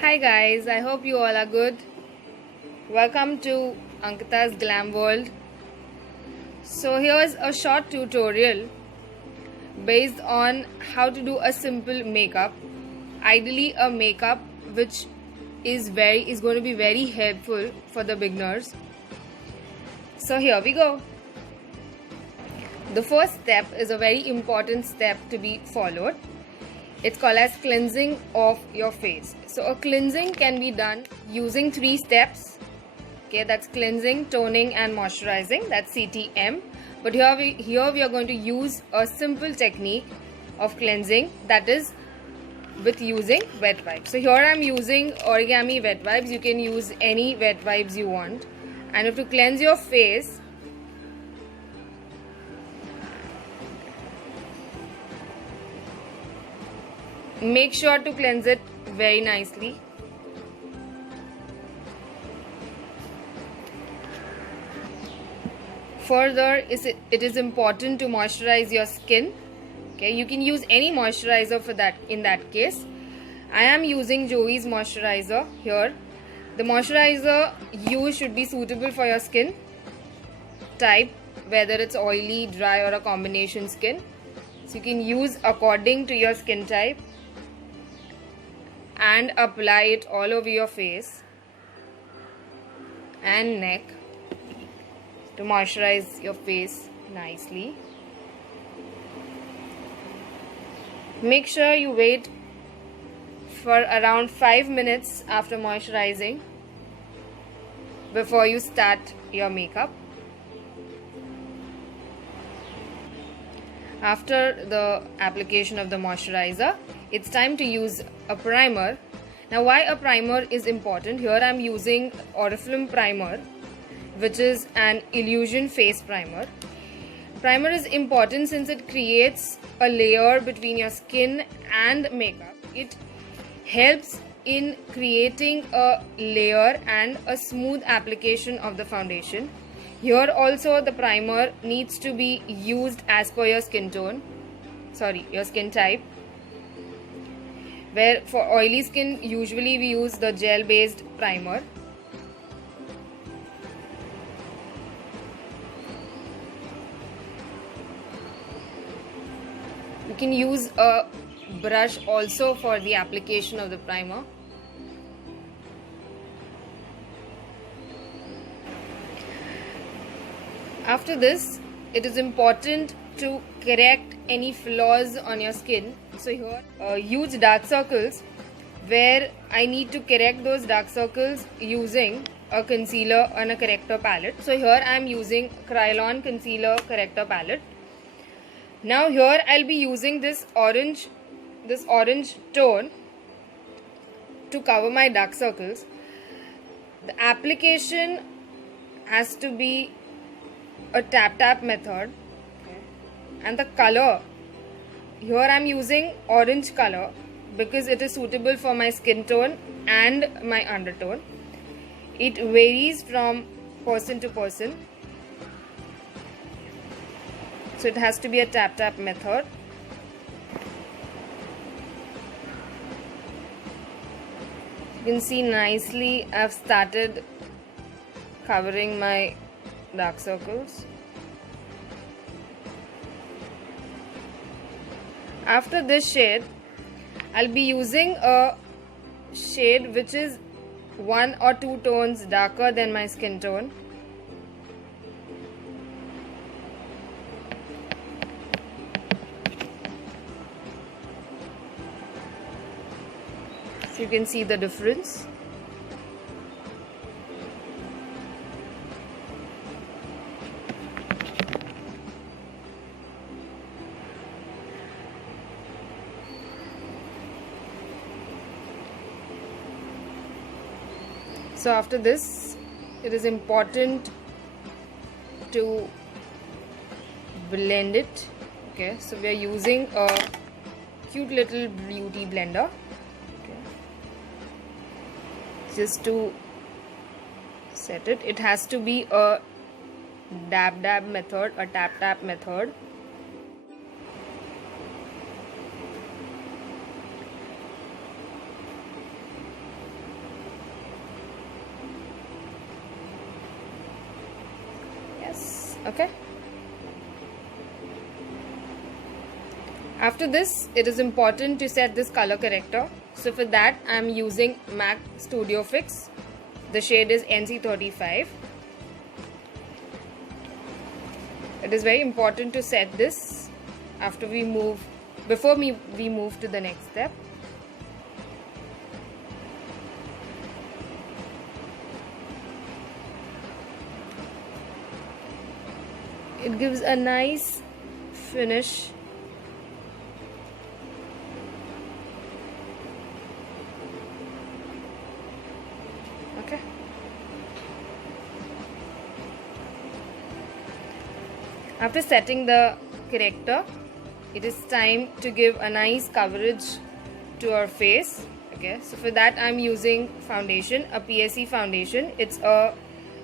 Hi guys, I hope you all are good. Welcome to Ankita's Glam World. So here's a short tutorial based on how to do a simple makeup. Ideally a makeup which is going to be very helpful for the beginners. So here we go. The first step is a very important step to be followed. It's called as cleansing of your face. So a cleansing can be done using 3 steps. Okay, that's cleansing, toning and moisturizing. That's CTM. But here we are going to use a simple technique of cleansing, that is with using wet wipes. So here I am using Origami wet wipes. You can use any wet wipes you want. And if to cleanse your face, make sure to cleanse it very nicely. Further, it is important to moisturize your skin. Okay, you can use any moisturizer for that. In that case, I am using Joey's moisturizer here. The moisturizer used should be suitable for your skin type, whether it's oily, dry or a combination skin. So you can use according to your skin type and apply it all over your face and neck to moisturize your face nicely. Make sure you wait for around 5 minutes after moisturizing before you start your makeup. After the application of the moisturizer, it's time to use a primer. Now why a primer is important? Here I am using Oriflame primer, which is an illusion face primer. Primer is important since it creates a layer between your skin and makeup. It helps in creating a layer and a smooth application of the foundation. Here also the primer needs to be used as per your skin tone, your skin type. Where for oily skin usually we use the gel based primer. You can use a brush also for the application of the primer. After this, it is important to correct any flaws on your skin. So here, huge dark circles, where I need to correct those dark circles using a concealer and a corrector palette. So here I am using Kryolan concealer corrector palette. Now here I'll be using this orange tone to cover my dark circles. The application has to be a tap method, and the color, here I am using orange color because it is suitable for my skin tone and my undertone. It varies from person to person, so it has to be a tap method. You can see nicely I've started covering my dark circles. After this shade, I'll be using a shade which is 1 or 2 tones darker than my skin tone. So you can see the difference. So after this, it is important to blend it. Okay, so we are using a cute little beauty blender. Okay. Just to set it, it has to be a dab method, a tap method. Okay. After this, it is important to set this color corrector. So for that, I am using MAC Studio Fix. The shade is NC35. It is very important to set this before we move to the next step. It gives a nice finish. Okay. After setting the corrector, it is time to give a nice coverage to our face. Okay, so for that I'm using foundation, a PSE foundation. It's a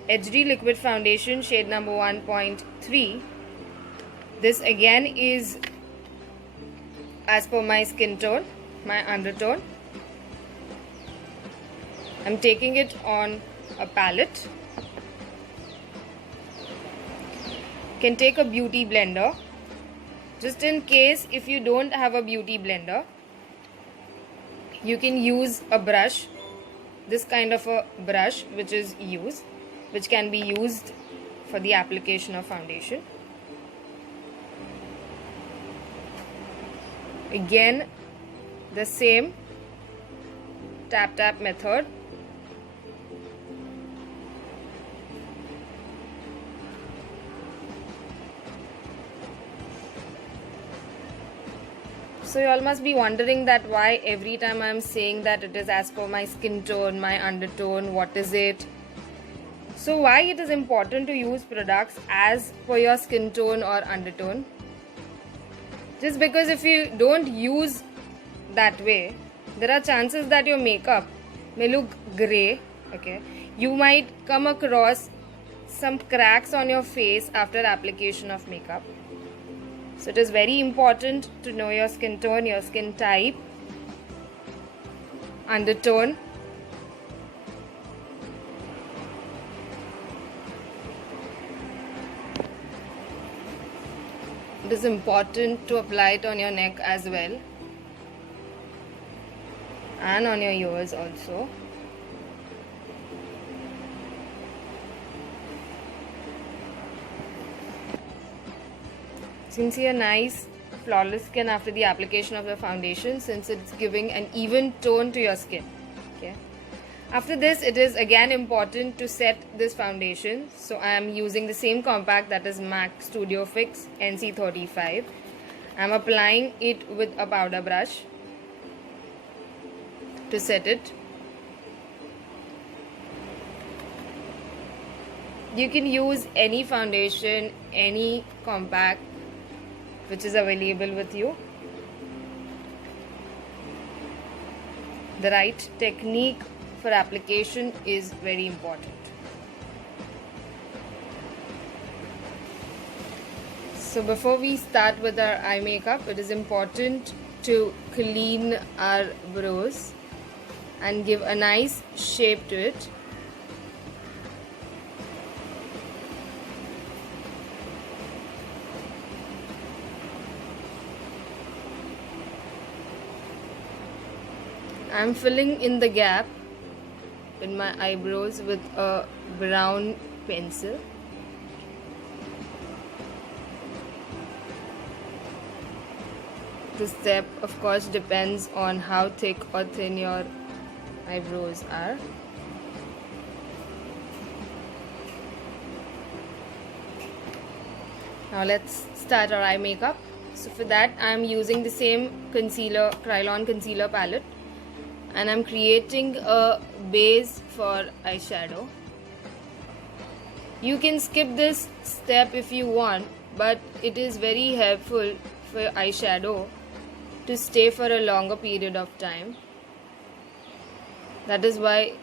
HD liquid foundation, shade number 1.3. This again is as per my skin tone, my undertone. I'm taking it on a palette. Can take a beauty blender. Just in case if you don't have a beauty blender, you can use a brush, this kind of a brush which can be used for the application of foundation. Again, the same tap method. So you all must be wondering that why every time I am saying that it is as per my skin tone, my undertone, what is it? So why it is important to use products as per your skin tone or undertone? Just because if you don't use that way, there are chances that your makeup may look grey. Okay, you might come across some cracks on your face after application of makeup. So it is very important to know your skin tone, your skin type, undertone. It is important to apply it on your neck as well and on your ears also. You can see a nice flawless skin after the application of the foundation, since it's giving an even tone to your skin. Okay. After this, it is again important to set this foundation. So I am using the same compact, that is MAC Studio Fix NC35. I am applying it with a powder brush to set it. You can use any foundation, any compact which is available with you. The right technique for application is very important. So before we start with our eye makeup, it is important to clean our brows and give a nice shape to it. I am filling in the gap in my eyebrows with a brown pencil. This step of course depends on how thick or thin your eyebrows are. Now let's start our eye makeup. So for that I am using the same concealer, Kryolan concealer palette, and I'm creating a base for eyeshadow. You can skip this step if you want, but it is very helpful for eyeshadow to stay for a longer period of time. That is why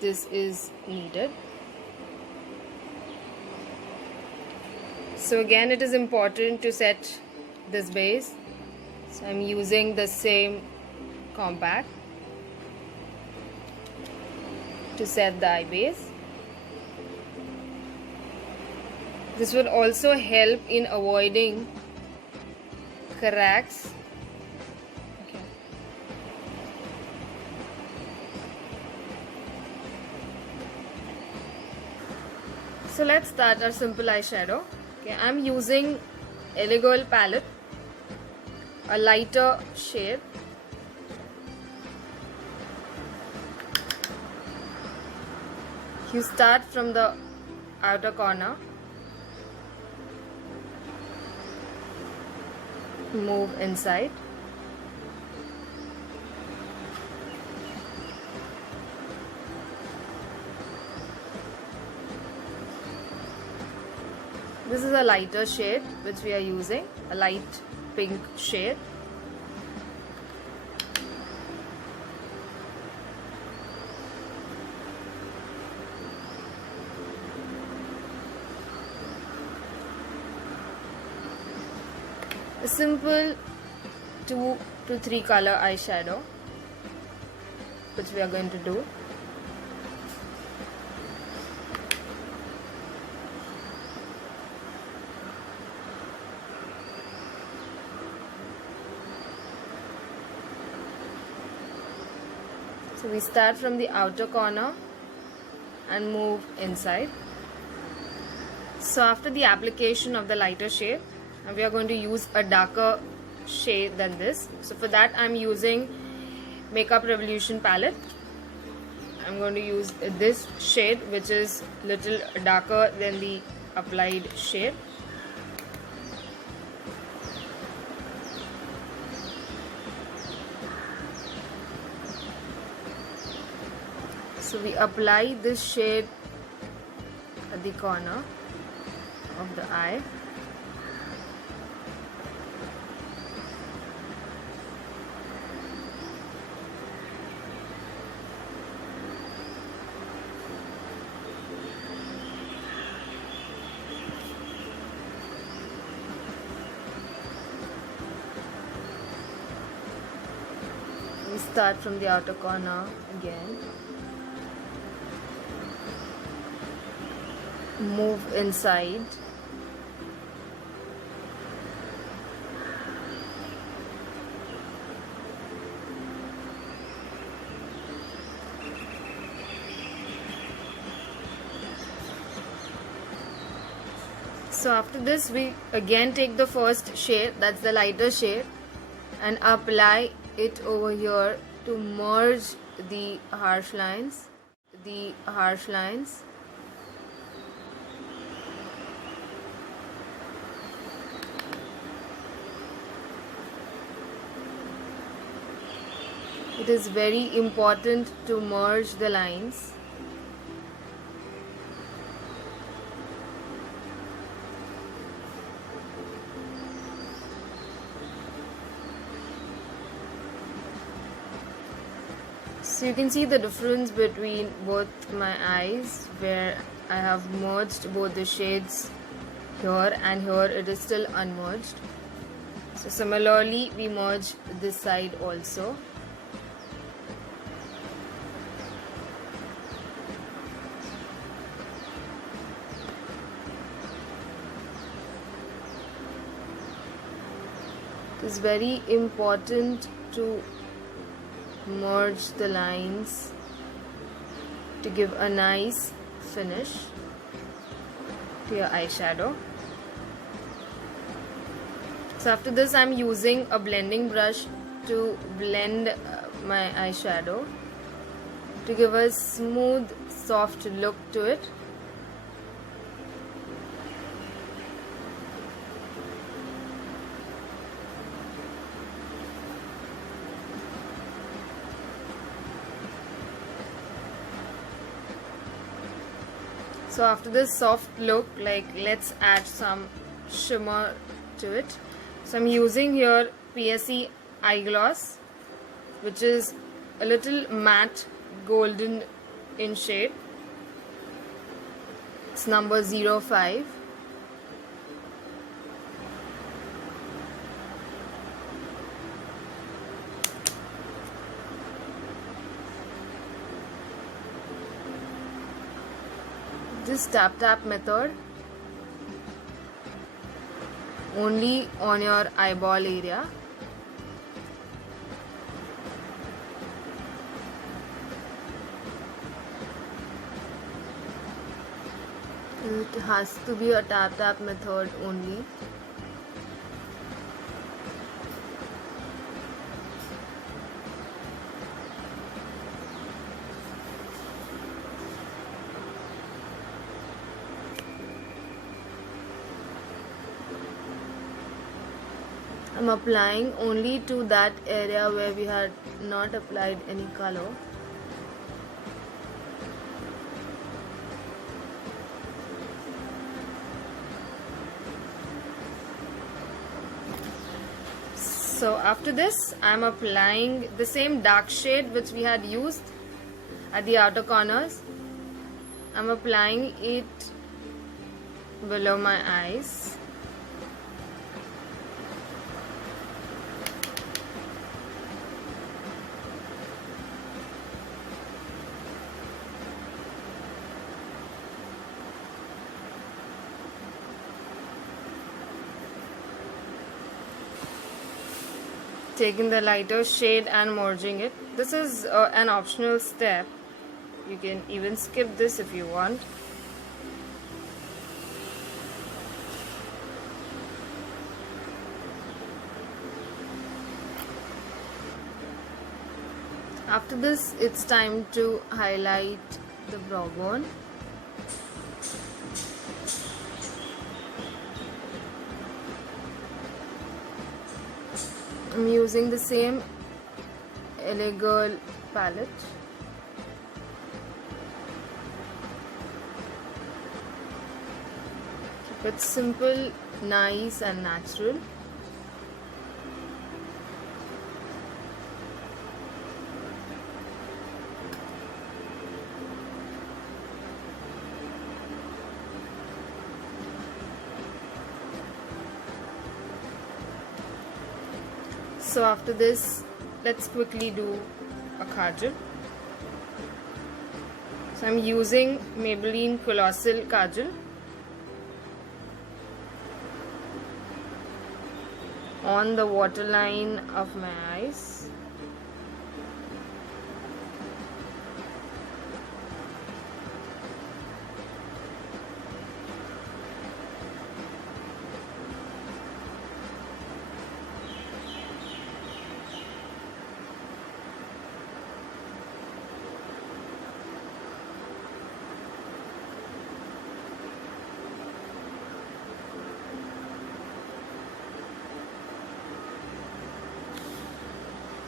this is needed. So again, it is important to set this base. So I'm using the same compact to set the eye base. This will also help in avoiding cracks. Okay. So let's start our simple eyeshadow. Okay, I'm using Elegirl palette, a lighter shade. You start from the outer corner, move inside, this is a lighter shade which we are using, a light pink shade. A simple 2 to 3 color eyeshadow which we are going to do. So we start from the outer corner and move inside. So after the application of the lighter shade, we are going to use a darker shade than this. So for that I'm using Makeup Revolution palette. I'm going to use this shade which is little darker than the applied shade. So we apply this shade at the corner of the eye. We start from the outer corner again, move inside, so after this we again take the first shade, that's the lighter shade, and apply it over here to merge the harsh lines. It is very important to merge the lines. So you can see the difference between both my eyes, where I have merged both the shades here, and here it is still unmerged. So similarly we merge this side also. It is very important to merge the lines to give a nice finish to your eyeshadow. So after this I'm using a blending brush to blend my eyeshadow to give a smooth, soft look to it. So after this soft look, let's add some shimmer to it. So I'm using here PSE eyegloss, which is a little matte golden in shade. It's number 05. This tap method only on your eyeball area. It has to be a tap method only. I'm applying only to that area where we had not applied any color. So after this, I'm applying the same dark shade which we had used at the outer corners. I'm applying it below my eyes. Taking the lighter shade and merging it. This is an optional step. You can even skip this if you want. After this, it's time to highlight the brow bone. I'm using the same LA Girl palette. Keep it simple, nice and natural. So after this, let's quickly do a kajal. So I'm using Maybelline Colossal Kajal on the waterline of my eyes.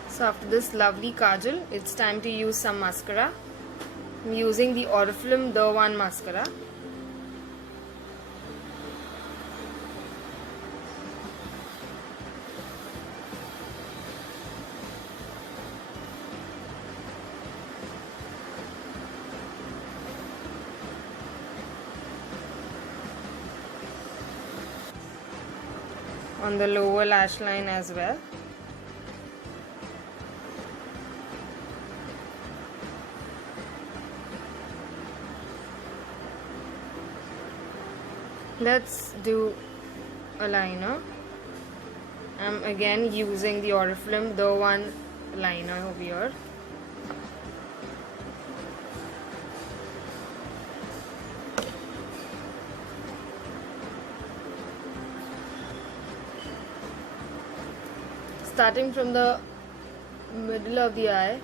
So after this lovely kajal, it's time to use some mascara. I'm using the Oriflame The One mascara. On the lower lash line as well. Let's do a liner. I'm again using the Oriflame The One liner over here. Starting from the middle of the eye.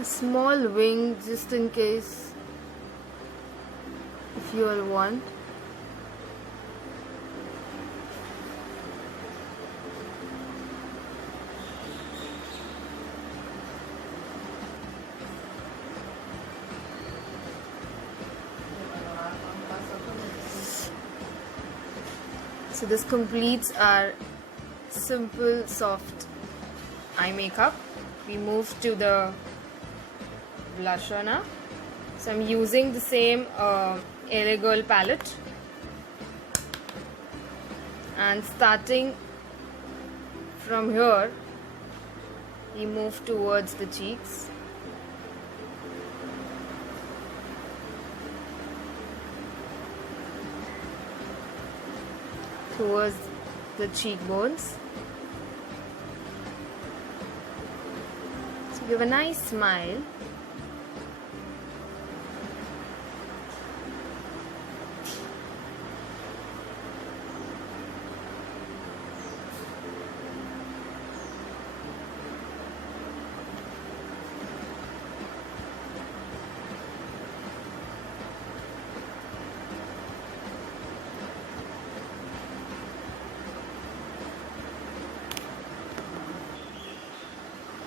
A small wing just in case if you all want. So this completes our simple soft eye makeup. We move to the blusher now. So I'm using the same LA Girl palette, and starting from here we move towards the cheeks. Towards the cheekbones. So give a nice smile.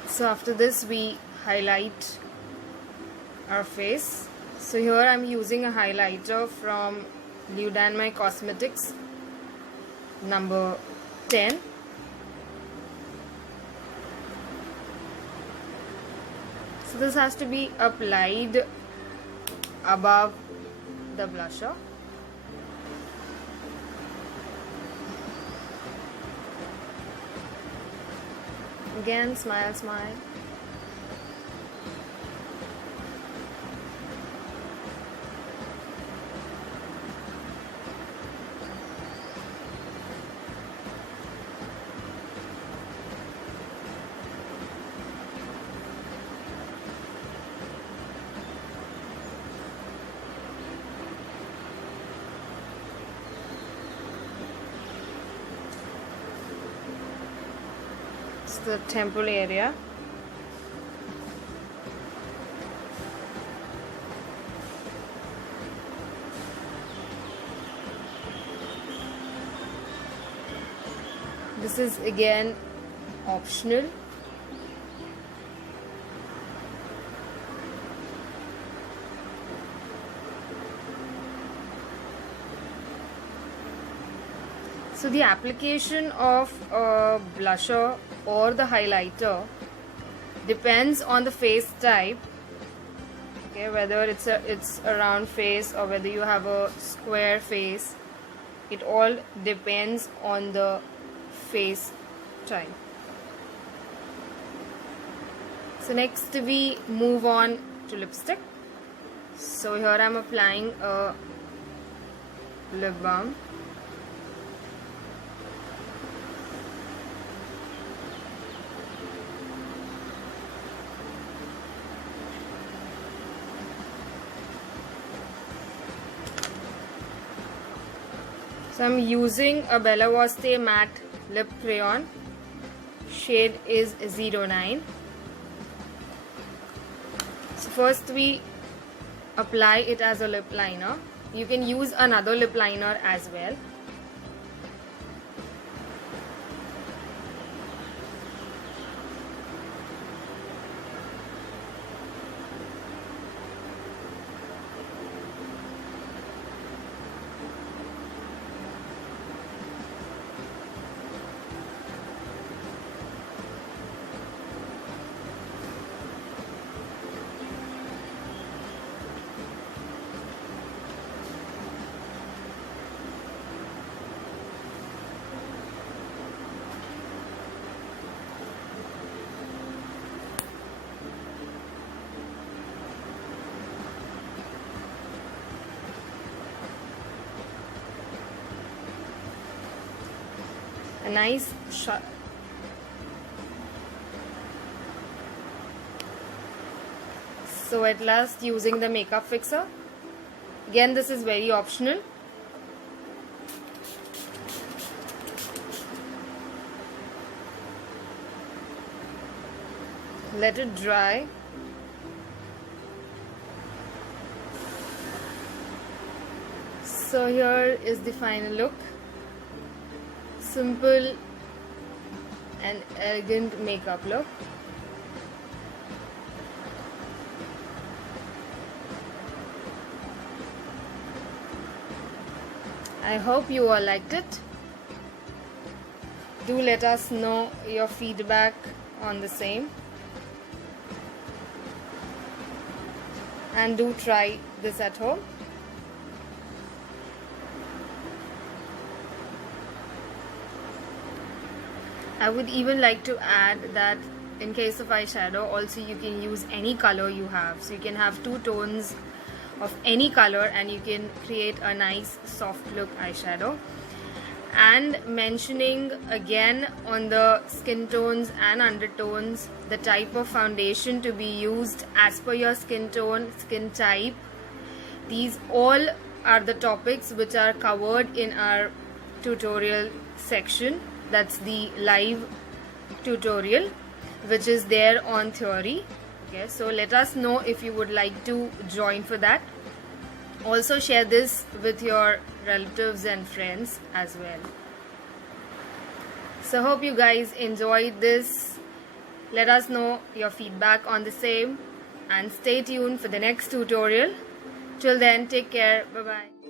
So after this we highlight our face. So here I'm using a highlighter from Ludan Cosmetics number 10. So this has to be applied above the blusher. Again, smile, smile. It's the temple area. This is again optional. So the application of a blusher or the highlighter depends on the face type. Okay, whether it's a round face or whether you have a square face, it all depends on the face type. So next we move on to lipstick. So here I'm applying a lip balm. So I'm using a Bella Voste matte lip crayon. Shade is 09. So first we apply it as a lip liner. You can use another lip liner as well. A nice shot. So at last, using the makeup fixer. Again, this is very optional. Let it dry. So here is the final look. Simple and elegant makeup look. I hope you all liked it. Do let us know your feedback on the same, and do try this at home. I would even like to add that in case of eyeshadow, also you can use any color you have. So you can have 2 tones of any color and you can create a nice soft look eyeshadow. And mentioning again on the skin tones and undertones, the type of foundation to be used as per your skin tone, skin type. These all are the topics which are covered in our tutorial section. That's the live tutorial which is there on theory. Okay, so let us know if you would like to join for that. Also share this with your relatives and friends as well. So hope you guys enjoyed this. Let us know your feedback on the same and stay tuned for the next tutorial. Till then, take care. Bye bye.